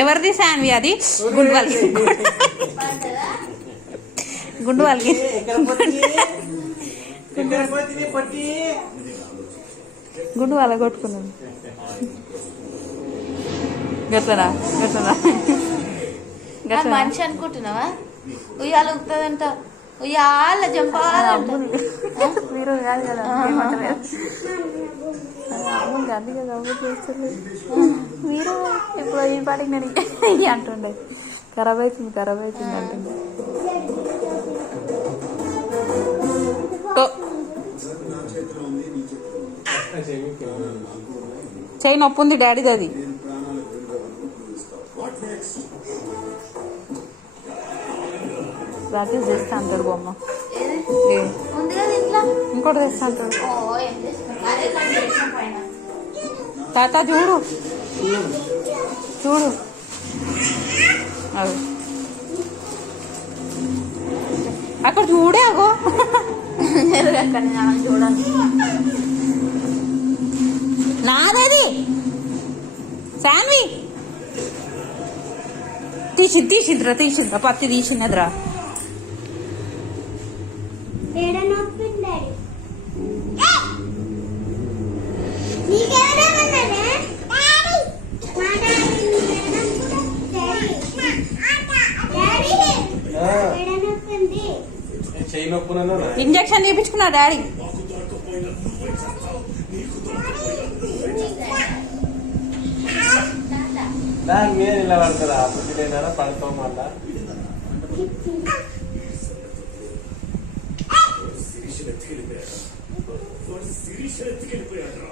ఎవరిది శాన్వి అది గుండు వాళ్ళకి గుండు వాళ్ళకి గుండు వాళ్ళ కొట్టుకున్నాను గట్లనా గట్లనా మనిషి అనుకుంటున్నావా ఉయ్యాల ఉగుతుందంట ఉయ్యాల జంపాలంట మీరు కాదు కదా అది కదా చేస్తుంది మీరు ఇప్పుడు ఈ పాటికి నేను అంటుండే ఖరాబ్ అవుతుంది అంటుండే చెయ్యి నొప్పి ఉంది డాడీది అది ప్రాక్టీస్ చేస్తా అంటాడు బొమ్మ ఇంకోటి తెస్తా అంటాడు తాత చూడు చూడు అక్కడ చూడే అగో చూడండి నాదేది శాన్వి తీసిందిరా పత్తి తీసినదిరా ఇంజక్షన్ చేయించుకున్నా డాడీ మీరు ఇలా పడతారా పుట్టిన పడతాం మళ్ళా సిరీష్ ఎత్తుకెళ్ళిపోయాడు